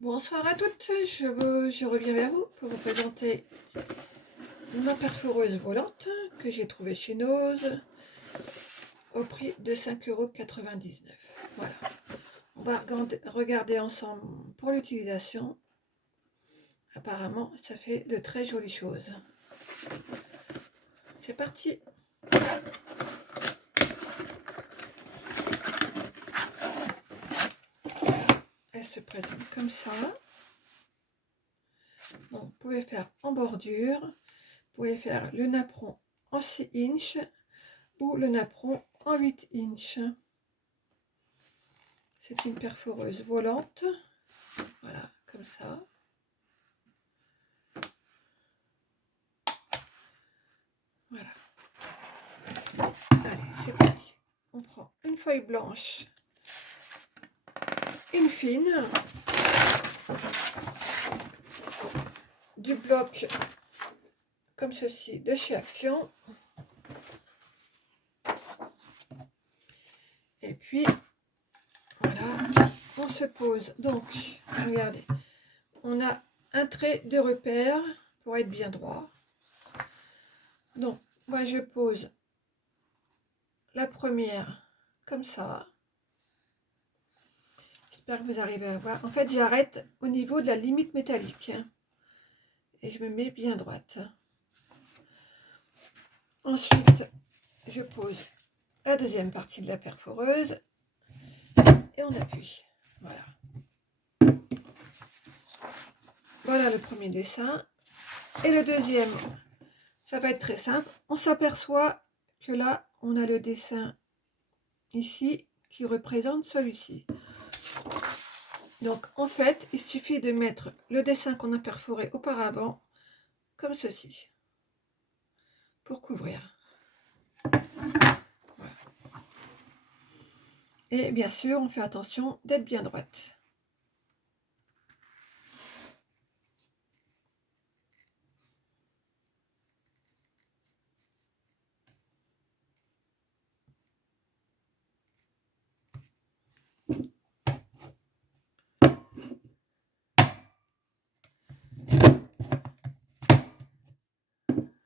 Bonsoir à toutes, je reviens vers vous pour vous présenter ma perforeuse volante que j'ai trouvée chez Nose au prix de 5,99 €. Voilà, on va regarder ensemble pour l'utilisation. Apparemment, ça fait de très jolies choses. C'est parti. Elle se présente comme ça. Donc, vous pouvez faire en bordure, vous pouvez faire le napperon en 6 inches ou le napperon en 8 inches. C'est une perforeuse volante, voilà, comme ça. Voilà. Allez, c'est parti. On prend une feuille blanche, une fine, du bloc comme ceci de chez Action. Et puis, voilà, on se pose. Donc, regardez, on a un trait de repère pour être bien droit. Donc, moi je pose la première comme ça. J'espère que vous arrivez à voir. En fait, j'arrête au niveau de la limite métallique. Et je me mets bien droite. Ensuite, je pose la deuxième partie de la perforeuse et on appuie. Voilà. Voilà le premier dessin. Et le deuxième, ça va être très simple. On s'aperçoit que là, on a le dessin ici qui représente celui-ci. Donc, en fait, il suffit de mettre le dessin qu'on a perforé auparavant, comme ceci, pour couvrir. Voilà. Et bien sûr, on fait attention d'être bien droite.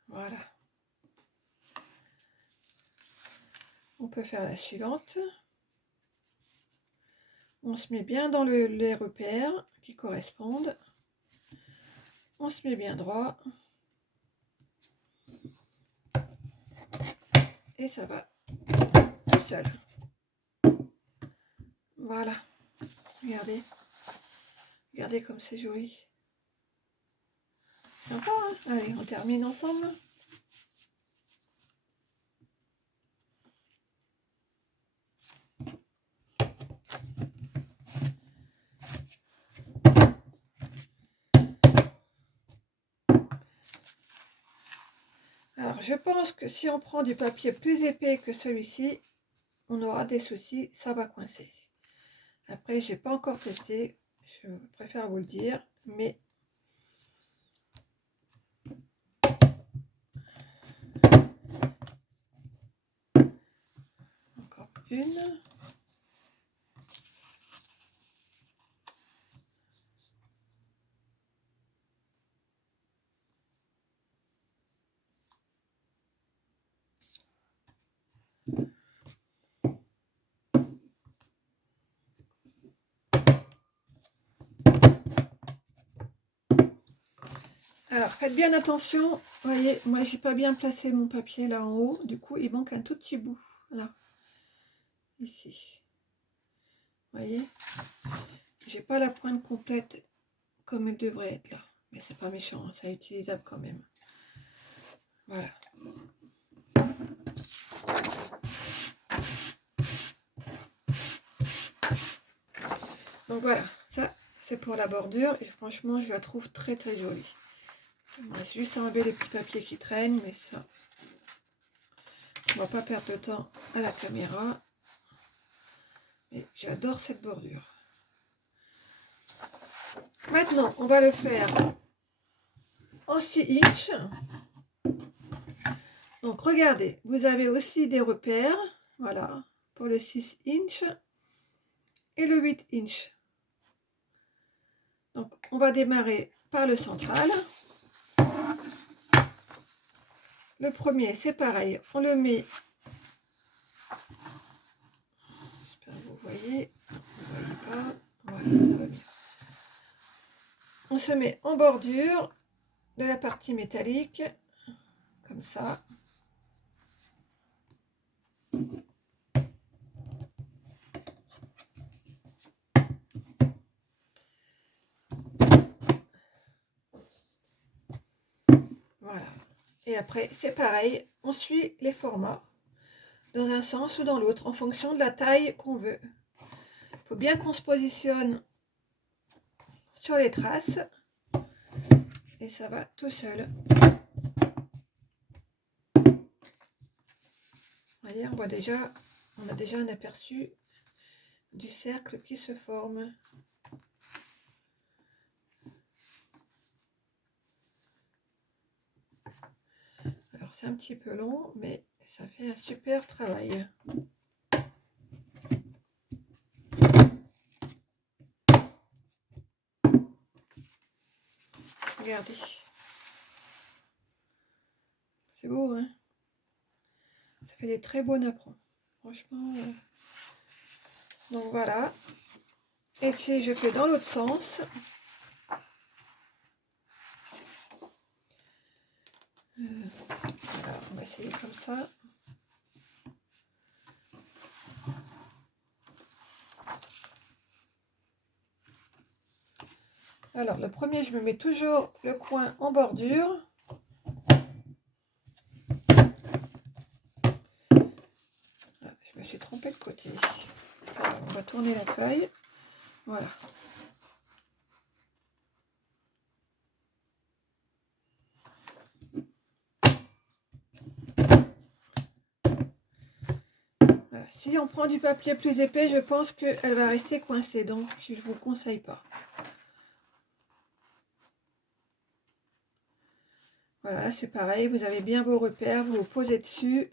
Voilà. On peut faire la suivante. On se met bien dans les repères qui correspondent. On se met bien droit. Et ça va tout seul. Voilà. Regardez. Regardez comme c'est joli. Sympa, hein? Allez, on termine ensemble. Alors, je pense que si on prend du papier plus épais que celui-ci, on aura des soucis, ça va coincer. Après, j'ai pas encore testé, je préfère vous le dire, mais encore une. Alors, faites bien attention. Vous voyez, moi, j'ai pas bien placé mon papier là en haut. Du coup, il manque un tout petit bout. Là. Ici. Vous voyez, j'ai pas la pointe complète comme elle devrait être là. Mais c'est pas méchant, c'est utilisable quand même. Voilà. Donc voilà, ça c'est pour la bordure et franchement je la trouve très très jolie. Il me reste juste à enlever les petits papiers qui traînent, mais ça, on va pas perdre de temps à la caméra. Mais j'adore cette bordure. Maintenant, on va le faire en 6 inches. Donc regardez, vous avez aussi des repères, voilà, pour le 6 inches et le 8 inches. on va démarrer par le central. Le premier, c'est pareil, on le met, j'espère que vous voyez, pas, voilà, ça va bien. On se met en bordure de la partie métallique, comme ça. Voilà. Et après, c'est pareil, on suit les formats dans un sens ou dans l'autre en fonction de la taille qu'on veut. Il faut bien qu'on se positionne sur les traces et ça va tout seul. Vous voyez, on a déjà un aperçu du cercle qui se forme. Alors c'est un petit peu long, mais ça fait un super travail. Regardez. C'est beau, hein? Ça fait des très beaux napperons. Franchement. Donc voilà. Et si je fais dans l'autre sens. Alors, on va essayer comme ça. Alors, le premier, je me mets toujours le coin en bordure. Ah, je me suis trompée de côté. Alors, on va tourner la feuille. Voilà. Voilà. Si on prend du papier plus épais, je pense qu'elle va rester coincée. Donc, je ne vous conseille pas. Voilà, c'est pareil. Vous avez bien vos repères. Vous vous posez dessus.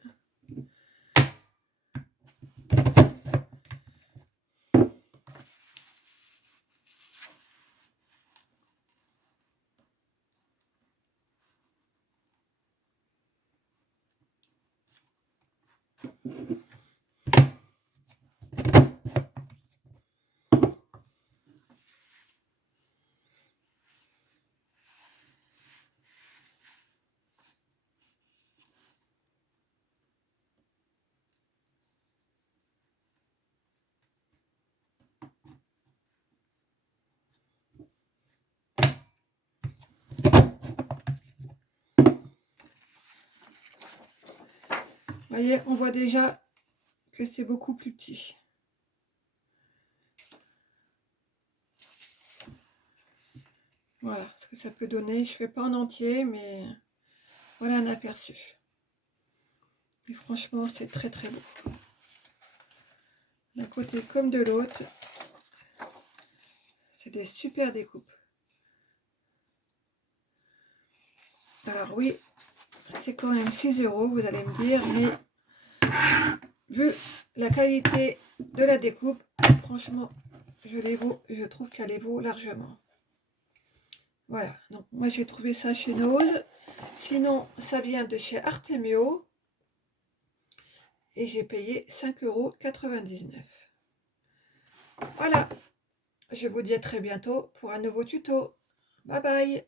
Vous voyez, on voit déjà que c'est beaucoup plus petit. Voilà ce que ça peut donner. Je ne fais pas en entier, mais voilà un aperçu. Et franchement, c'est très très beau. D'un côté comme de l'autre. C'est des super découpes. Alors oui, c'est quand même 6 €, vous allez me dire, mais vu la qualité de la découpe, franchement, je trouve qu'elle les vaut largement. Voilà, donc moi j'ai trouvé ça chez Nose. Sinon, ça vient de chez Artemio. Et j'ai payé 5,99 €. Voilà, je vous dis à très bientôt pour un nouveau tuto. Bye bye.